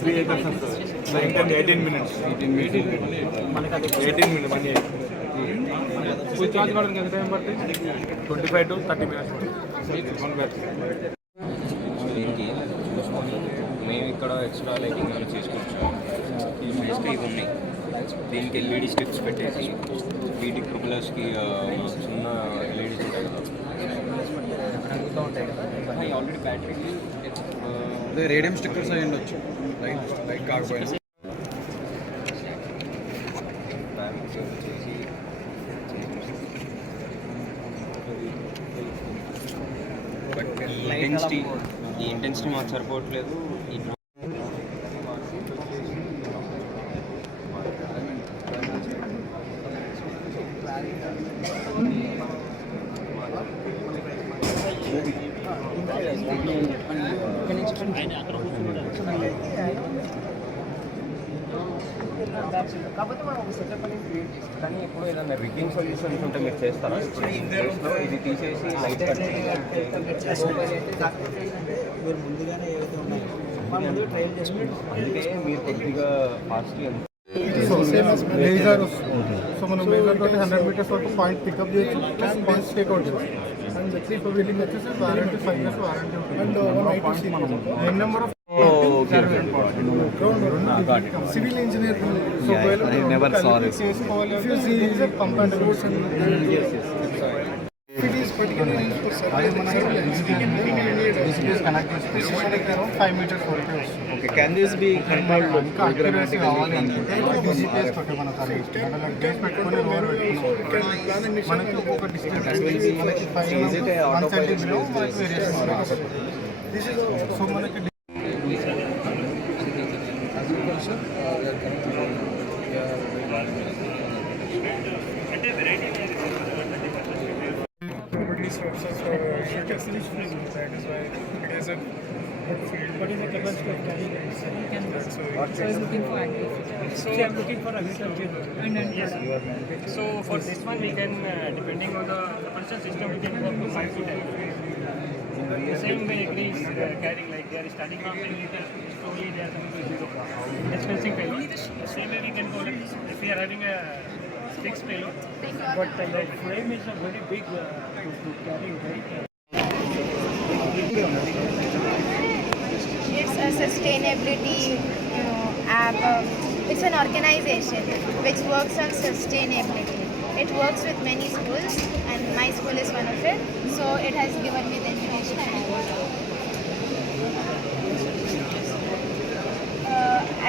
3 acres వస్తుంది. Like 18 minutes. 18 minutes 1 year. Full charge కూడా ఎంత టైం పడుతుంది? 25 to 30 minutes పడుతుంది. మేము ఇక్కడ ఎక్స్ట్రా లైటింగ్ అలా చేసుకోవచ్చు. బేసిక్గా ఇవి ఉన్నాయి. దీనికి ఎల్ఈడి స్ట్రిప్స్ పెట్టేసి వీటికి ట్రిపులర్స్కి చిన్న ఎల్ఈడీస్ ఉంటాయి కదా, ఆల్రెడీ బ్యాటరీకి రేడియం స్టిక్కర్స్ అయ్యి ఉండొచ్చు. లైట్ కాకపోయినా ఈ ఇంటెన్సిటీ మాకు సరిపోవట్లేదు. కాకపోతే మనం ఒక సెటప్ అనేది క్రియేట్ చేస్తాం. కానీ ఇప్పుడు ఏదైనా రిగ్గింగ్ సొల్యూషన్స్ ఉంటే మీరు చేస్తారా? ఇప్పుడు ఈ ప్లేస్లో ఇది తీసేసి లైట్ కట్ ముందుగానే ఏవైతే ఉన్నాయో మనం ముందు ట్రైల్ చేసుకుంటాం. అందుకే మీరు కొద్దిగా ఫాస్ట్గా లేజర్ వస్తుంది. సో మనం లేజర్ తోటి 100 meters వరకు పాయింట్ పికప్ చేయొచ్చు, ప్లస్ పాయింట్స్ టేక్అవుట్ చేయొచ్చు. అండ్ ఎక్లీ ఫర్ వీలింగ్ వచ్చేసి వారంటీ 5 years వారంటీ ఉంటుంది. And number of civil engineer pump and roads and $5 meters వరకే వస్తుంది. Okay, can this be controlled? ఇంకా అక్యురసీ కావాలి అనుకుంటే డిజిపిఎస్ తోటి మన డేస్ పెట్టుకుని రోడ్ పెట్టుకున్నాం. మనకి ఒక్కొక్క డిస్టెన్స్ మనకి 130 బిలో మనకి వేరియేషన్ సో మనకి What is the capacity of carrying it? So I'm looking for agriculture. So I'm looking for agriculture. Yes. So for this one we can, depending on the propulsion system, we can go up to 5 to 10. The same way agri is carrying, like they are starting from 10 liters, slowly they are coming to 0. Dispensing payload. The same way we can go if we are having a fixed payload, but the frame is a very big to carry, right? It's a sustainability, app. It's an organization which works on sustainability. It works with many schools, and my school is one of it. So it has given me the information.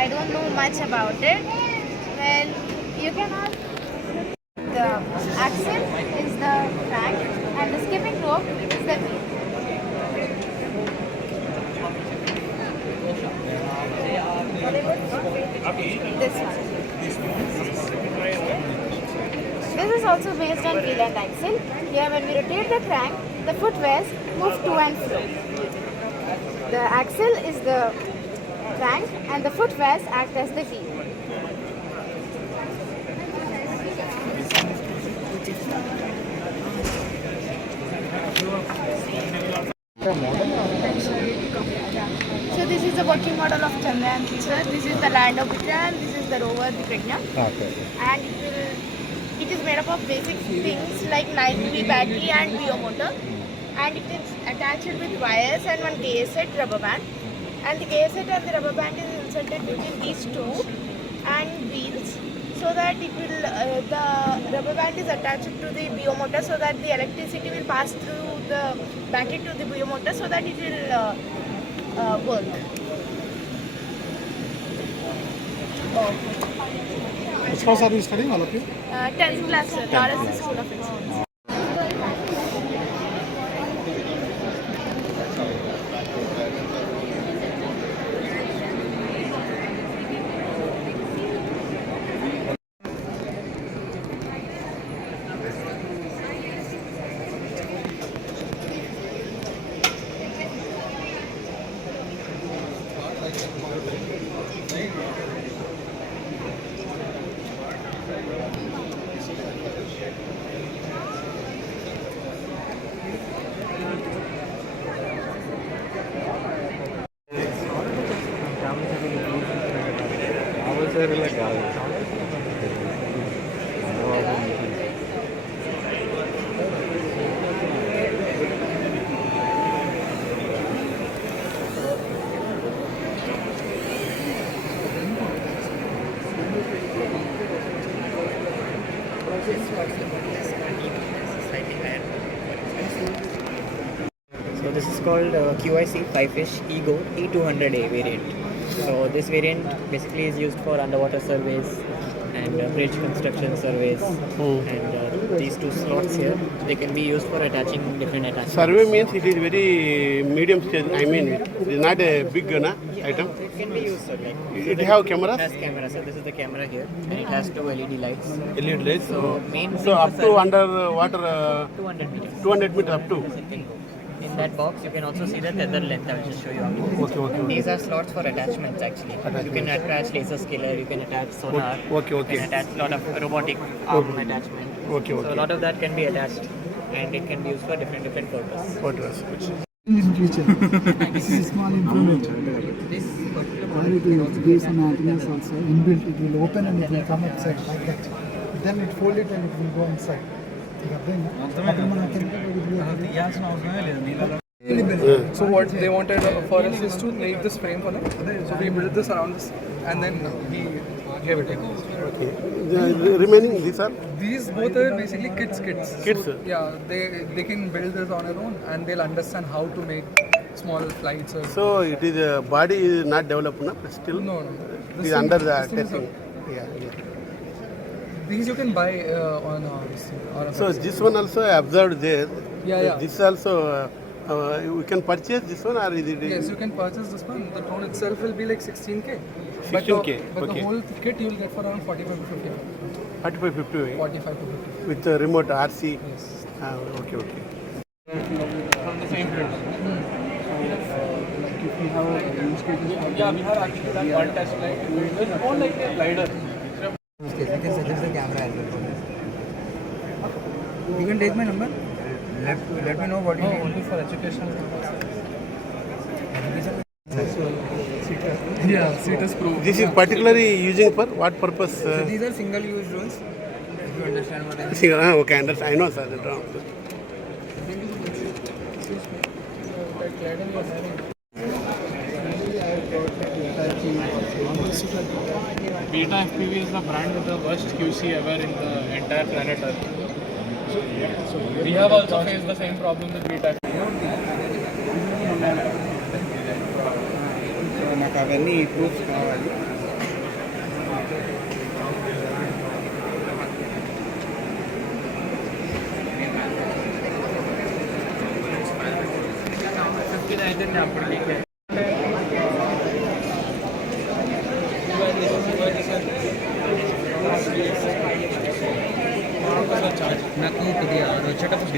I don't know much about it. Well, you can ask. The axle is the crank, and the skipping rope is the wheel. This one. This is also based on wheel and axle. Here when we rotate the crank, the footwears move to and fro. The axle is the crank and the footwears act as the wheel. So this is the working model of Chandrayaan 3, sir. This is the land orbiter and this is the rover, the Pragya. Okay. And it is made up of basic things like 9V battery and BO motor. And it is attached with wires and one gear set rubber band. And the gear set and the rubber band is inserted between these two and wheels, so that it will the rubber band is attached to the BO motor, so that the electricity will pass through the battery to the BO motor, so that it will work. which class are you studying, all of you? 10th class, sir. RSC School of Excellence. slightly higher. So this is called QIC 5-fish Ego E200A variant. So this variant basically is used for underwater surveys and bridge construction surveys. And these two slots here, they can be used for attaching different attachments. Survey means it is very medium stage. I mean, it is not a big item. It can be used, sir. Like, It have cameras. It has camera, so this is the camera here, and it has two LED lights. LED lights. So main So thing up for to survey- underwater 200 meters. 200 meter up to. It can go. In that box, you can also see the tether length. I will just show you how. Okay. These are slots for attachments actually. You can attach laser scaler, you can attach sonar, Okay. you can attach a lot of robotic arm attachment. Okay. So a lot of that can be attached, and it can be used for different purposes. What was? In future, this is small improvement. This Or it will give some antennas also inbuilt. It will open and it will come outside like that. Then it fold it and it will go inside. So what they wanted for us is to make this frame for them. So we built this around this, and then we gave it. The remaining these are These both are basically kids. Kids. So, yeah, they can build this on their own, and they'll understand how to make small flights. Or so it is body is not developed enough still. no. It is under the this thing is testing. Yeah. These you can buy on this thing, on a So website. this one also observed there. Yeah. This also we can purchase this one or is it? Yes, you can purchase this one. The drone itself will be like 16K. 16K, But okay. the whole kit you will get for around 45 to 50. 45, 50 45 to 50. with remote RC. Yes. Okay. From the same print. If we have use cases, yeah, we have actually done one test flight. It's more like a glider. You can suggest the camera as well for this. You can take my number. Let me know what you need. Only for educational purposes. Yeah, CTS Pro. This is particularly using for what purpose? So these are single-use drones. If you understand what I mean. Okay, understand. I know, sir. the drone. Beta FPV is the brand with the worst QC ever in the entire planet Earth. So we have also faced the same problem with Beta. నాకు అవన్నీ proofs కావాలి. నాకు కొద్దిగా అది వచ్చేటప్పుడు